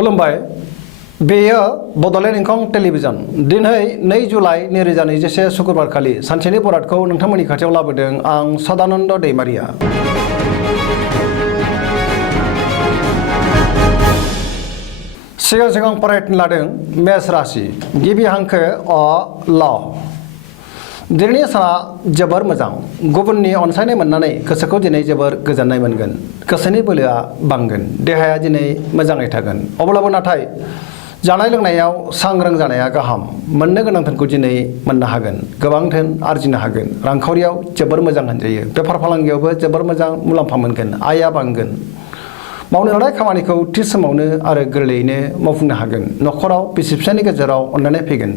खुलुमबाय बेयो बडलेण्ड इंखं टेलिभिजन दिनै 2 जुलाइ 2021 शुक्रबारखालि सानसेनि बरादखौ नोंथांमोननि खाथियाव लाबोदों आं सदानन्द दैमारिया। सिगां फरायनो लादों मेष राशि गिबि हांखो अ ल। दिनैनि साना जोबोर मोजां गुबुननि अनसायनाय मोननानै गोसोखौ दिनै जोबोर गोजोननाय मोनगोन गोसोनि बोलोआ बांगोन देहाया दिनै मोजाङै थागोन अब्लाबो नाथाय जानाय लोंनायाव सांग्रां जानाया गाहाम मोननो गोनां धोनखौ दिनै मोननो हागोन गोबां धोन आरजिनो हागोन रांखावरियाव जोबोर मोजां होनजायो बेफार फालांगियावबो जोबोर मोजां मुलाम्फा मोनगोन आयआ बांगोन मावनो लानाय खामानिखौ थि समावनो आरो गोरलैयैनो मावफुंनो हागोन नखराव बिसि फिसायनि गेजेराव अनलायनाय फैगोन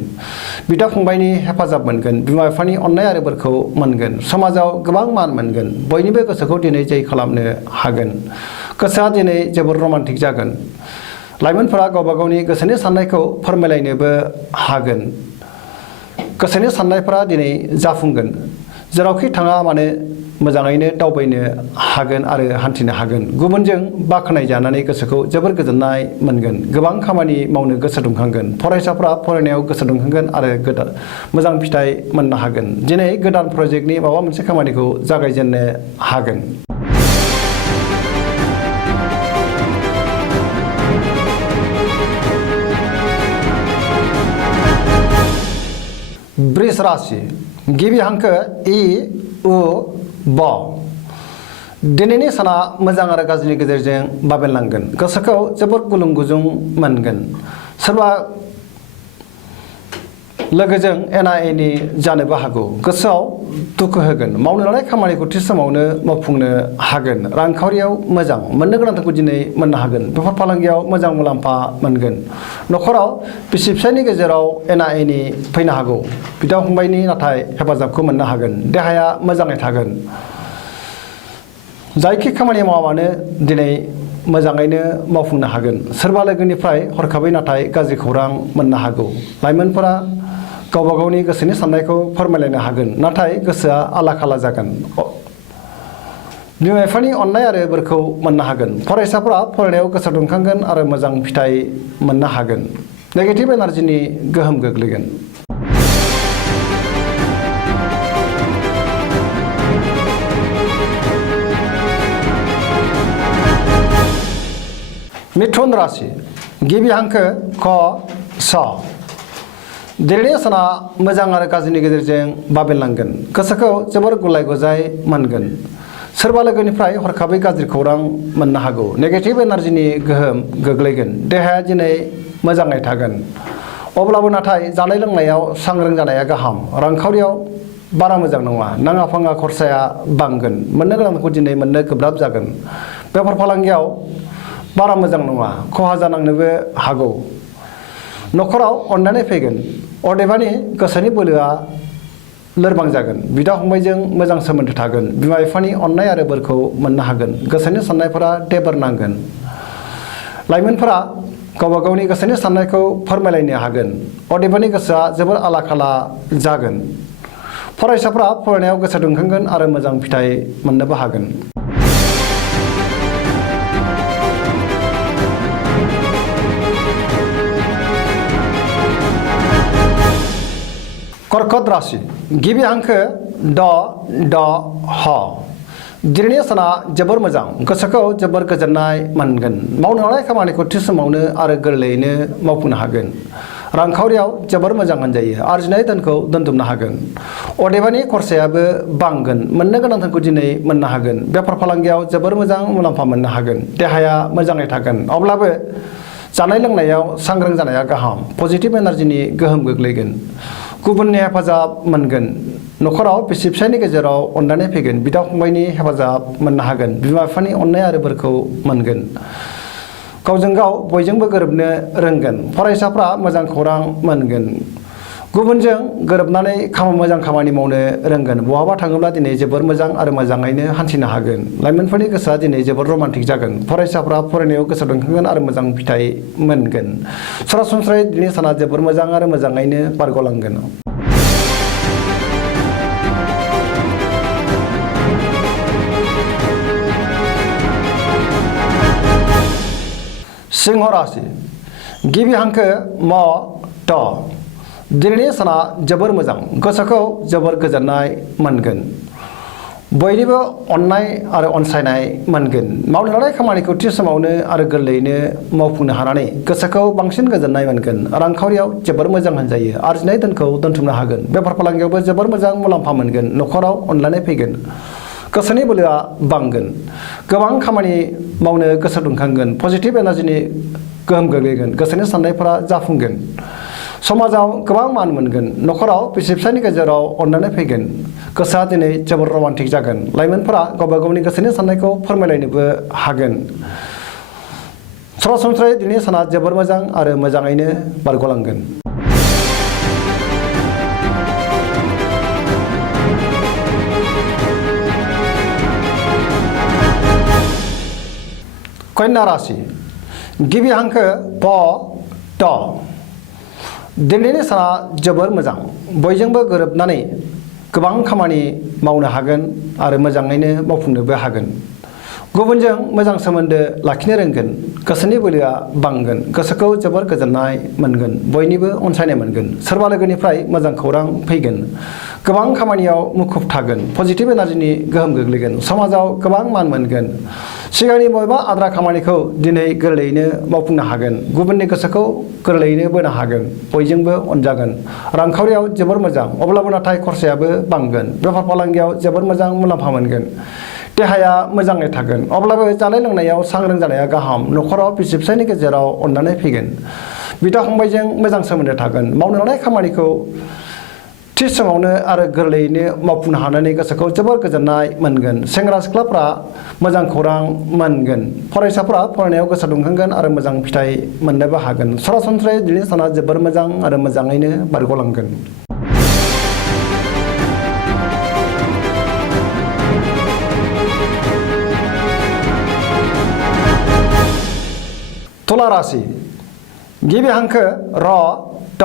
बिदा फंबायनि हेफाजाब मोनगोन बिमा बिफानि अननाय आरो बोरखौ मोनगोन समाजाव गोबां मान मोनगोन बयनिबो गोसोखौ दिनै जै खालामनो हागोन गोसोआ दिनै जोबोर रमान्टिक जागोन लाइमोनफोरा गावबा गावनि गोसोनि साननायखौ फोरमायलायनोबो हागोन गोसोनि साननायफोरा दिनै जाफुंगोन जेरावखि थाङा मानो मोजाङैनो दावबायनो हागोन आरो हान्थिनो हागोन गुबुनजों बाख्नाय जानानै गोसोखौ जोबोर गोजोननाय मोनगोन गोबां खामानि मावनो गोसो दुंखांगोन फरायसाफ्रा फरायनायाव गोसो दुंखांगोन आरो मोजां फिथाइ मोननो हागोन दिनै गोदान प्रजेक्टनि माबा मोनसे खामानिखौ जागायजेननो हागोन। वृष राशि गिबि हांखो इ उ ब। दिनैनि साना मोजां आरो गाज्रिनि गेजेरजों बाबेनलांगोन गोसोखौ जोबोर गुलुं गुजुं मोनगोन सोरबा लोगोजों एना एनि जानोबो हागौ गोसोआव दुखु होगोन मावनो लानाय खामानिखौ थि समावनो मावफुंनो हागोन रांखावरियाव मोजां मोननो गोनांखौ दिनै मोननो हागोन बेफार फालांगियाव मोजां मुलाम्फा मोनगोन नखराव बिसि फिसायनि गेजेराव एना एनि फैनो हागौ बिदा फंबायनि नाथाय हेफाजाबखौ मोननो हागोन देहाया मोजाङै थागोन जायखि खामानि मावा मानो दिनै मोजाङैनो मावफुंनो हागोन सोरबा लोगोनिफ्राय हरखाबै नाथाय गाज्रि खौरां मोननो हागौ लाइमोनफोरा गावबा गावनि गोसोनि साननायखौ फोरमायलायनो हागोन नाथाय गोसोआ आला खाला जागोन बिमा बिफानि अननाय आरो बोरखौ मोननो हागोन फरायसाफोरा फरायनायाव गोसो दुंखांगोन आरो मोजां फिथाइ मोननो हागोन नेगेटिभ एनार्जिनि गोहोम गोग्लैगोन। मिथुन राशि गिबि हांखो क स। दिनैनि साना मोजां आरो गाज्रिनि गेजेरजों बाबेनलांगोन गोसोखौ जोबोर गुलाय गुजाय मोनगोन सोरबा लोगोनिफ्राय हरखाबै गाज्रि खौरां मोननो हागौ नेगेटिभ एनार्जिनि गोहोम गोग्लैगोन देहाया दिनै मोजाङै थागोन अब्लाबो नाथाय जानाय लोंनायाव सांग्रां जानाया गाहाम रांखावरियाव बारा मोजां नङा नाङा फाङा खरसाया बांगोन मोननो गोनांखौ दिनै मोननो गोब्राब जागोन बेफार फालांगियाव बारा मोजां नङा खहा जानांनोबो हागौ नखराव अननानै फैगोन अदेबानि गोसोनि बोलोआ लोरबां जागोन बिदा फंबायजों मोजां सोमोन्दो थागोन बिमा बिफानि अननाय आरो बोरखौ मोननो हागोन गोसोनि साननायफोरा देबोर नांगोन लाइमोनफोरा गावबा गावनि गोसोनि साननायखौ फोरमायलायनो हागोन अदेबानि गोसोआ जोबोर आला खाला जागोन फरायसाफ्रा फरायनायाव गोसो दुंखांगोन आरो मोजां फिथाइ मोननोबो हागोन। कर्कट राशि गिबि हांखो ड ड ह। दिनैनि साना जोबोर मोजां गोसोखौ जोबोर गोजोननाय मोनगोन मावनो लानाय खामानिखौ थि समावनो आरो गोरलैयैनो मावफुंनो हागोन रांखावरियाव जोबोर मोजां होनजायो आरजिनाय धोनखौ दोनथुमनो हागोन अदेबानि खरसायाबो बांगोन मोननो गोनां धोनखौ दिनै मोननो हागोन बेफार फालांगियाव जोबोर मोजां मुलाम्फा मोननो हागोन देहाया मोजाङै थागोन अब्लाबो जानाय लोंनायाव सांग्रां जानाया गाहाम पजिटिभ एनार्जिनि गोहोम गोग्लैगोन गुबुननि हेफाजाब मोनगोन नखराव बिसि फिसायनि गेजेराव अनलायनाय फैगोन बिदा फंबायनि हेफाजाब मोननो हागोन बिमा बिफानि अननाय आरो बोरखौ मोनगोन गावजों गाव बयजोंबो गोरोबनो रोंगोन फरायसाफ्रा मोजां खौरां मोनगोन गुबुनजों गोरोबनानै मोजां खामानि मावनो रोंगोन बहाबा थाङोब्ला दिनै जोबोर मोजां आरो मोजाङैनो हान्थिनो हागोन लाइमोनफोरनि गोसोआ दिनै जोबोर रमान्टिक जागोन फरायसाफ्रा फरायनायाव गोसो दुंखांगोन आरो मोजां फिथाइ मोनगोन सरासनस्रायै दिनै साना जोबोर मोजां आरो मोजाङैनो बारग'लांगोन। सिंह राशि गिबि हांखो म ट दिनैनि साना जोबोर मोजां गोसोखौ जोबोर गोजोननाय मोनगोन बयनिबो अननाय आरो अनसायनाय मोनगोन मावनो लानाय खामानिखौ थि समावनो आरो गोरलैयैनो मावफुंनो हानानै गोसोखौ बांसिन गोजोननाय मोनगोन रांखावरियाव जोबोर मोजां होनजायो आरजिनाय धोनखौ दोनथुमनो हागोन बेफार फालांगियावबो जोबोर मोजां मुलाम्फा मोनगोन नखराव अनलायनाय फैगोन गोसोनि बोलोआ बांगोन गोबां खामानि मावनो गोसो दुंखांगोन पजिटिभ एनार्जिनि गोहोम गोग्लैगोन गोसोनि साननायफोरा जाफुंगोन समाजाव गोबां मान मोनगोन नखराव बिसि फिसायनि गेजेराव अनलायनाय फैगोन गोसोआ दिनै जोबोर रमान्टिक जागोन लाइमोनफोरा गावबा गावनि गोसोनि साननायखौ फोरमायलायनोबो हागोन सरासनस्रायै दिनैनि साना जोबोर मोजां आरो मोजाङैनो बारग'लांगोन कन्या राशि गिबि हांखो प ट दिनैनि साना जोबोर मोजां बयजोंबो गोरोबनानै गोबां खामानि मावनो हागोन आरो मोजाङैनो मावफुंनोबो हागोन गुबुनजों मोजां सोमोन्दो लाखिनो रोंगोन गोसोनि बोलोआ बांगोन गोसोखौ जोबोर गोजोननाय मोनगोन बयनिबो अनसायनाय मोनगोन सोरबा लोगोनिफ्राय मोजां खौरां फैगोन गोबां खामानियाव मुखुब थागोन पजिटिभ एनार्जिनि गोहोम गोग्लैगोन समाजाव गोबां मान मोनगोन सिगांनि बबेबा आद्रा खामानिखौ दिनै गोरलैयैनो मावफुंनो हागोन गुबुननि गोसोखौ गोरलैयैनो बोनो हागोन बयजोंबो अनजागोन रांखावरियाव जोबोर मोजां अब्लाबो नाथाय खरसायाबो बांगोन बेफार फालांगियाव जोबोर मोजां मुलाम्फा मोनगोन देहाया मोजाङै थागोन अब्लाबो जानाय लोंनायाव सांग्रां जानाया गाहाम नखराव बिसि फिसायनि गेजेराव अननानै फैगोन बिदा फंबायजों मोजां सोमोन्दो थागोन मावनो लानाय खामानिखौ थि समावनो आरो गोरलैयैनो मावफुंनो हानानै गोसोखौ जोबोर गोजोननाय मोनगोन सेंग्रा सिख्लाफ्रा मोजां खौरां मोनगोन फरायसाफ्रा फरायनायाव गोसो दुंखांगोन आरो मोजां फिथाइ मोननोबो हागोन सरासनस्रायै दिनैनि साना जोबोर मोजां आरो मोजाङैनो बारग'लांगोन तुला राशि गिबि हांखो र ट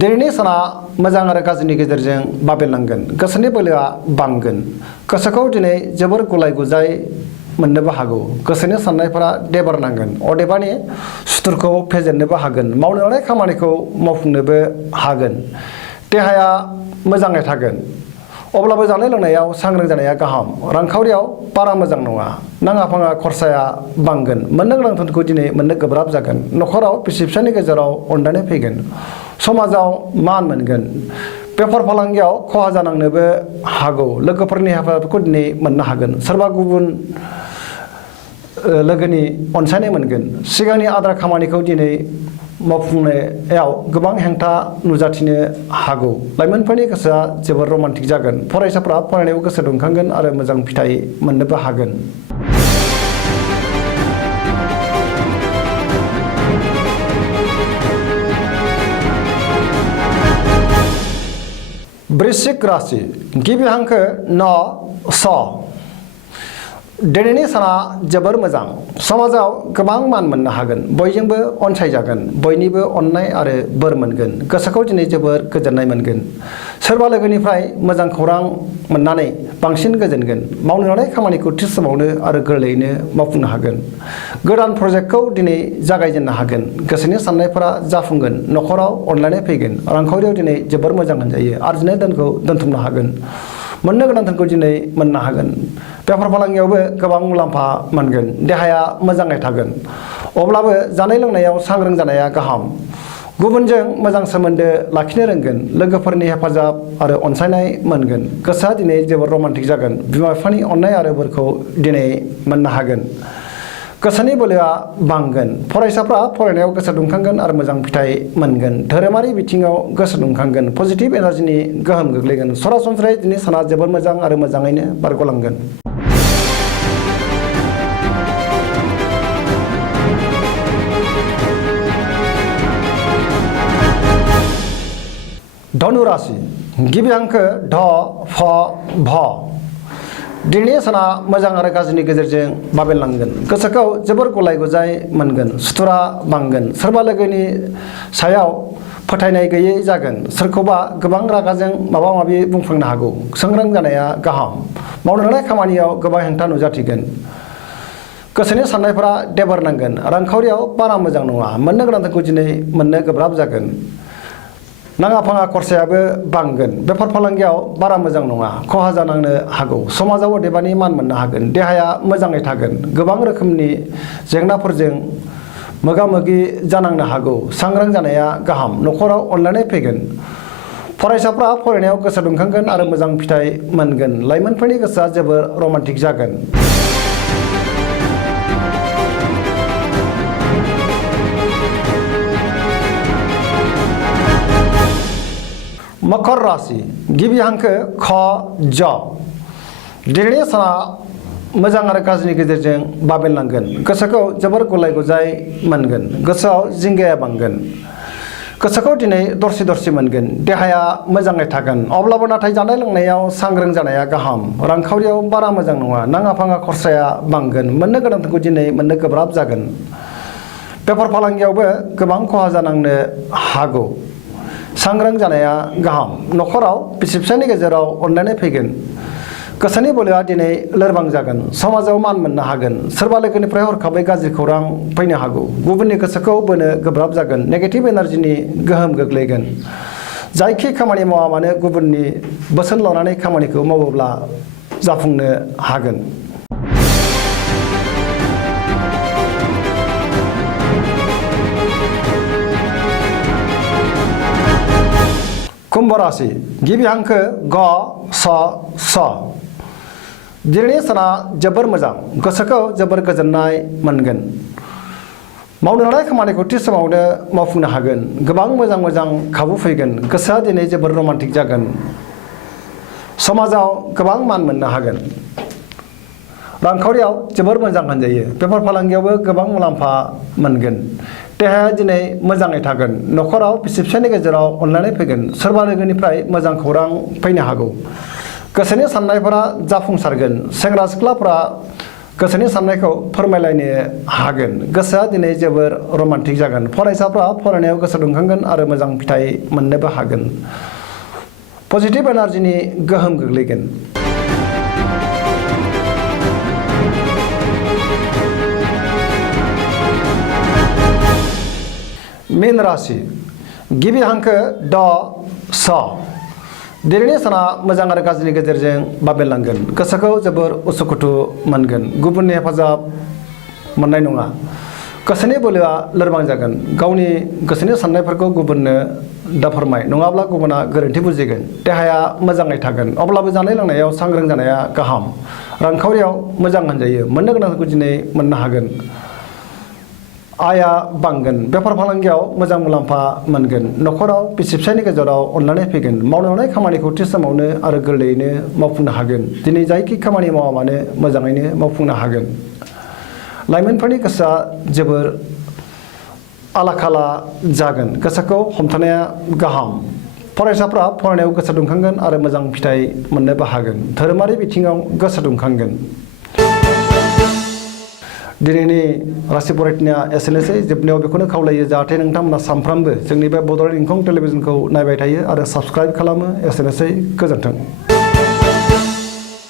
दिनैनि साना मोजां आरो गाज्रिनि गेजेरजों बाबेनलांगोन गोसोनि बोलोआ बांगोन गोसोखौ दिनै जोबोर गुलाय गुजाय मोननोबो हागौ गोसोनि साननायफोरा देबारनांगोन अदेबानि सुथुरखौ फेजेननोबो हागोन मावनो लानाय खामानिखौ मावफुंनोबो हागोन देहाया मोजाङै थागोन अब्लाबो जानाय लोंनायाव सांग्रां जानाया गाहाम रांखावरियाव बारा मोजां नङा नाङा फाङा खरसाया बांगोन मोननो गोनां धनखौ दिनै मोननो गोब्राब जागोन नखराव बिसि फिसायनि गेजेराव अनलायनाय फैगोन समाजाव मान मोनगोन बेफार फालांगियाव खहा जानांनोबो हागौ लोगोफोरनि हेफाजाबखौ दिनै मोननो हागोन सोरबा गुबुन लोगोनि अनसायनाय मोनगोन सिगांनि आद्रा खामानिखौ दिनै मावफुंनायाव गोबां हेंथा नुजाथिनो हागौ लाइमोनफोरनि गोसोआ जोबोर रमान्टिक जागोन फरायसाफ्रा फरायनायाव गोसो दुंखांगोन आरो मोजां फिथाइ मोननोबो हागोन वृश्चिक राशि गिबि हांखो न स दिनैनि साना जोबोर मोजां समाजाव गोबां मान मोननो हागोन बयजोंबो अनसायजागोन बयनिबो अननाय आरो बोर मोनगोन गोसोखौ दिनै जोबोर गोजोननाय मोनगोन सोरबा लोगोनिफ्राय मोजां खौरां मोननानै बांसिन गोजोनगोन मावनो लानाय खामानिखौ थि समावनो आरो गोरलैयैनो मावफुंनो हागोन गोदान प्रजेक्टखौ दिनै जागायजेननो हागोन गोसोनि साननायफोरा जाफुंगोन नखराव अनलायनाय फैगोन रांखावरियाव दिनै जोबोर मोजां होनजायो आरजिनाय धोनखौ दोनथुमनो हागोन मोननो गोनां धोनखौ दिनै मोननो हागोन बेफार फालांगियावबो गोबां मुलाम्फा मोनगोन देहाया मोजाङै थागोन अब्लाबो जानाय लोंनायाव सांग्रां जानाया गाहाम गुबुनजों मोजां सोमोन्दो लाखिनो रोंगोन लोगोफोरनि हेफाजाब आरो अनसायनाय मोनगोन गोसोआ दिनै जोबोर रमान्टिक जागोन बिमा बिफानि अननाय आरो बोरखौ दिनै मोननो हागोन गोसोनि बोलोआ बांगोन फरायसाफ्रा फरायनायाव गोसो दुंखांगोन आरो मोजां फिथाइ मोनगोन धोरोमारि बिथिङाव गोसो दुंखांगोन पजिटिभ एनार्जिनि गोहोम गोग्लैगोन सरासनस्रायै दिनै साना जोबोर मोजां आरो मोजाङैनो बारग'लांगोन धनु राशि गिबि हांखो ढ फ भ दिनैनि साना मोजां आरो गाज्रिनि गेजेरजों बाबेनलांगोन गोसोखौ जोबोर गलाय गुजाय मोनगोन सुथुरा बांगोन सोरबा लोगोनि सायाव फोथायनाय गैयै जागोन सोरखौबा गोबां रागाजों माबा माबि बुंफ्लांनो हागौ सांग्रां जानाया गाहाम मावनो लानाय खामानियाव गोबां हेंथा नुजाथिगोन गोसोनि साननायफोरा देबारनांगोन रांखावरियाव बारा मोजां नङा मोननो गोनांखौ दिनै मोननो गोब्राब जागोन नाङा फाङा खरसायाबो बांगोन बेफार फालांगियाव बारा मोजां नङा खहा जानांनो हागौ समाजाव अदेबानि मान मोननो हागोन देहाया मोजाङै थागोन गोबां रोखोमनि जेंनाफोरजों मोगा मोगि जानांनो हागौ सांग्रां जानाया गाहाम न'खराव अनलायनाय फैगोन फरायसाफ्रा फरायनायाव गोसो दुंखांगोन आरो मोजां फिथाइ मोनगोन लाइमोनफोरनि गोसोआ जोबोर रमान्टिक जागोन मकर राशि गिबि हांखो ख ज दिनैनि साना मोजां आरो गाज्रिनि गेजेरजों बाबेनलांगोन गोसोखौ जोबोर गुलाय गुजाय मोनगोन गोसोआव जिंगाया बांगोन गोसोखौ दिनै दरसि दरसि मोनगोन देहाया मोजाङै थागोन अब्लाबो नाथाय जानाय लोंनायाव सांग्रां जानाया गाहाम रांखावरियाव बारा मोजां नङा नाङा फाङा खरसाया बांगोन मोननो गोनांखौ दिनै मोननो गोब्राब जागोन बेफार फालांगियावबो गोबां खहा जानांनो हागौ सांग्रां जानाया गाहाम न'खराव बिसि फिसायनि गेजेराव अनलायनाय फैगोन गोसोनि बोलोआ दिनै लोरबां जागोन समाजाव मान मोननो हागोन सोरबा लोगोनिफ्राय हरखाबै गाज्रि खौरां फैनो हागौ गुबुननि गोसोखौ बोनो गोब्राब जागोन नेगेटिभ एनार्जिनि गोहोम गोग्लैगोन जायखि खामानि मावा मानो गुबुननि बोसोन लानानै खामानिखौ मावोब्ला जाफुंनो हागोन कुम्भ राशि गिबि हांखो ग स स दिनैनि साना जोबोर मोजां गोसोखौ जोबोर गोजोननाय मोनगोन मावनो लानाय खामानिखौ थि समावनो मावफुंनो हागोन गोबां मोजां मोजां खाबु फैगोन गोसोआ दिनै जोबोर रमान्टिक जागोन समाजाव गोबां मान मोननो हागोन रांखावरियाव जोबोर मोजां होनजायो बेफार फालांगियावबो गोबां मुलाम्फा मोनगोन देहाया दिनै मोजाङै थागोन न'खराव बिसि फिसायनि गेजेराव अनलायनाय फैगोन सोरबा लोगोनिफ्राय मोजां खौरां फैनो हागौ गोसोनि साननायफोरा जाफुंसारगोन सेंग्रा सिख्लाफोरा गोसोनि साननायखौ फोरमायलायनो हागोन गोसोआ दिनै जोबोर रमान्टिक जागोन फरायसाफ्रा फरायनायाव गोसो दुंखांगोन आरो मोजां फिथाइ मोननोबो हागोन पजिटिभ एनार्जिनि गोहोम गोग्लैगोन मीन राशि गिबि हांखो ड स दिनैनि साना मोजां आरो गाज्रिनि गेजेरजों बाबेनलांगोन गोसोखौ जोबोर उसुखुथु मोनगोन गुबुननि हेफाजाब मोननाय नङा गोसोनि बोलोआ लोरबां जागोन गावनि गोसोनि साननायफोरखौ गुबुननो दा फोरमाय नङाब्ला गुबुना गोरोन्थि बुजिगोन देहाया मोजाङै थागोन अब्लाबो जानाय लोंनायाव सांग्रां जानाया गाहाम रांखावरियाव मोजां होनजायो मोननो गोनांखौ दिनै मोननो हागोन आया बांगोन बेफार फालांगियाव मोजां मुलाम्फा मोनगोन न'खराव बिसि फिसायनि गेजेराव अनलायनाय फैगोन मावनो लानाय खामानिखौ थि समावनो आरो गोरलैयैनो मावफुंनो हागोन दिनै जायखि खामानि मावा मानो मोजाङैनो मावफुंनो हागोन लाइमोनफोरनि गोसोआ जोबोर आला खाला जागोन गोसोखौ हमथानाया गाहाम फरायसाफ्रा फरायनायाव गोसो दुंखांगोन आरो मोजां फिथाइ मोननोबो हागोन धोरोमारि बिथिङाव गोसो दुंखांगोन दिनैनि राशि फरायथिनाया एसेनोसै जोबनायाव बेखौनो खावलायो जाहाथे नोंथांमोना सानफ्रामबो जोंनि बे बड'लेण्ड इंखं टेलिभिजनखौ नायबाय थायो आरो साबस्क्राइब खालामो एसेनोसै गोजोन्थों